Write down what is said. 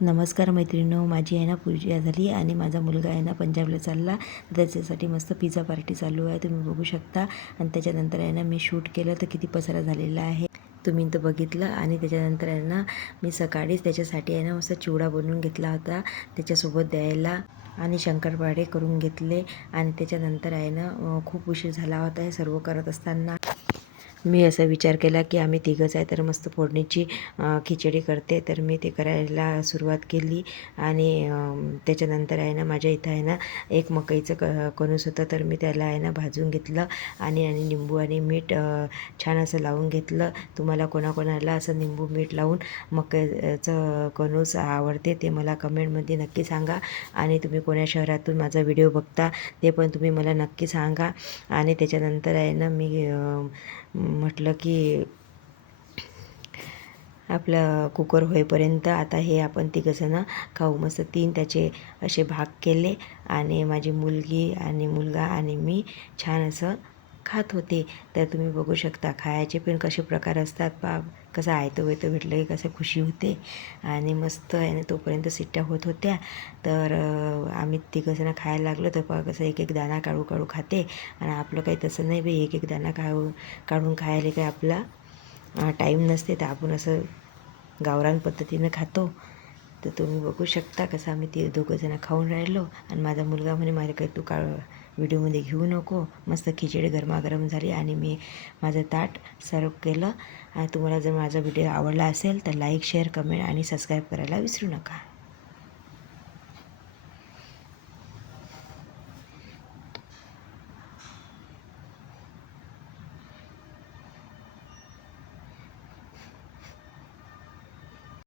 नमस्कार मैत्रिणींनो, माझी आहे ना पूजा झाली आणि माझा मुलगा आहे ना पंजाबला चालला. त्याच्यासाठी मस्त पिझ्झा पार्टी चालू आहे, तुम्ही बघू शकता. आणि त्याच्यानंतर आहे ना मी शूट केलं तर किती पसारा झालेला आहे तुम्ही तर बघितलं. आणि त्याच्यानंतर आहे ना मी सकाळीच त्याच्यासाठी आहे ना मस्त चिवडा बनवून घेतला होता त्याच्यासोबत द्यायला, आणि शंकरपाळे करून घेतले. आणि त्याच्यानंतर आहे ना खूप उशीर झाला होता हे सर्व करत असताना. मी असा विचार केला की आम्ही तिघंच आहे तर मस्त फोडणीची खिचडी करते, तर मी ते करायला सुरुवात केली. आणि त्याच्यानंतर आहे ना माझ्या इथं आहे ना एक मकईचं कणूस होतं, तर मी त्याला आहे ना भाजून घेतलं आणि आणि निंबू आणि मीठ छान असं लावून घेतलं. तुम्हाला कोणाकोणाला असं निंबू मीठ लावून मकईचं कणूस आवडते ते मला कमेंटमध्ये नक्की सांगा. आणि तुम्ही कोण्या शहरातून माझा व्हिडिओ बघता ते पण तुम्ही मला नक्की सांगा. आणि त्याच्यानंतर आहे ना मी म्हटलं की आपलं कुकर होईपर्यंत आता हे आपण तिघंजणं खाऊ. मस्त 3 त्याचे असे भाग केले आणि माझी मुलगी आणि मुलगा आणि मी छान असं खात होते. तर तुम्ही बघू शकता खायचे पण कसे प्रकार असतात. कसं आयतं वेतं भेटलं की कसं खुशी होते. आणि मस्त आहे ना तोपर्यंत सिट्ट्या होत होत्या. तर आम्ही तिघंजणं खायला लागलो तर कसं एक एक दाणा काढू काढू खाते. आणि आपलं काही तसं नाही बाई, एक एक दाणा काढून खायला काही आपला टाईम नसते, तर आपण असं गावरान पद्धतीनं खातो. तर तुम्ही बघू शकता कसं आम्ही ते दोघंजणं खाऊन राहिलो. आणि माझा मुलगा म्हणे माझ्या काही तू व्हिडिओमध्ये घेऊ नको. मस्त खिचडी गरमागरम झाली आणि मी माझं ताट सर्व केलं. आणि तुम्हाला जर माझा व्हिडिओ आवडला असेल तर लाईक शेअर कमेंट आणि सबस्क्राईब करायला विसरू नका.